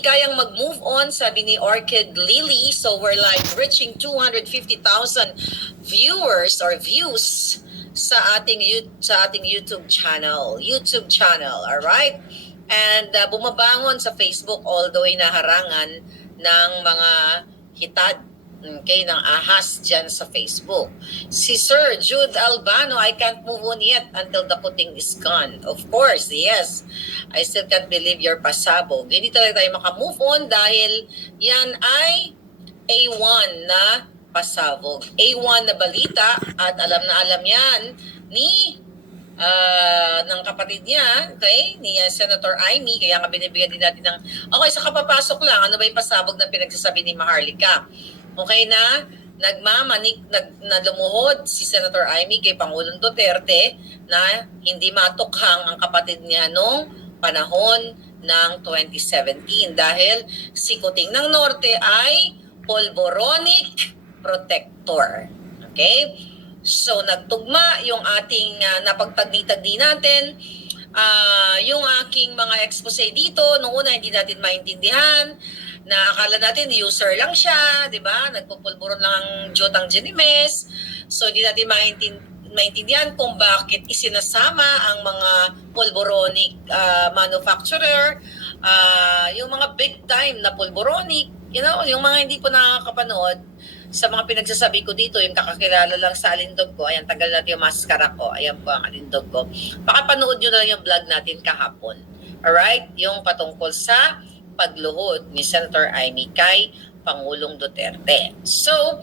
kayang mag-move on, sabi ni Orchid Lily. So we're like reaching 250,000 viewers or views sa ating YouTube channel. All right? And bumabangon sa Facebook, although inaharangan ng mga hitad, okay, ng ahas dyan sa Facebook. Si Sir Jude Albano, I can't move on yet until the puting is gone. Of course, yes. I still can't believe your pasabog. Hindi talaga tayo makamove on dahil yan ay A1 na pasabog. A1 na balita at alam na alam yan ni ng kapatid niya, okay, ni Senator Amy, kaya nga binibigyan din natin ng, okay, sa kapapasok lang, ano ba yung pasabog na pinagsasabi ni Maharlika? Okay na, na lumuhod si Senator Amy kay Pangulong Duterte na hindi matukhang ang kapatid niya nung panahon ng 2017 dahil si Kuting ng Norte ay polvoronic protector. Okay? So nagtugma yung ating napagtagdi-tagdi natin, yung aking mga expose dito, nung una hindi natin maintindihan, na akala natin user lang siya, di ba? Nagpupulburon lang ang Jotang Genimes. So hindi natin maintindihan kung bakit isinasama ang mga pulboronic manufacturer, yung mga big time na pulboronic, you know, yung mga hindi po nakakapanood sa mga pinagsasabi ko dito, yung kakakilala lang sa alindog ko, ayan, tagal natin yung maskara ko, ayan po ang alindog ko. Pakapanood nyo na lang yung vlog natin kahapon. Alright? Yung patungkol sa pagluhod ni Senator Amy kay Pangulong Duterte. So,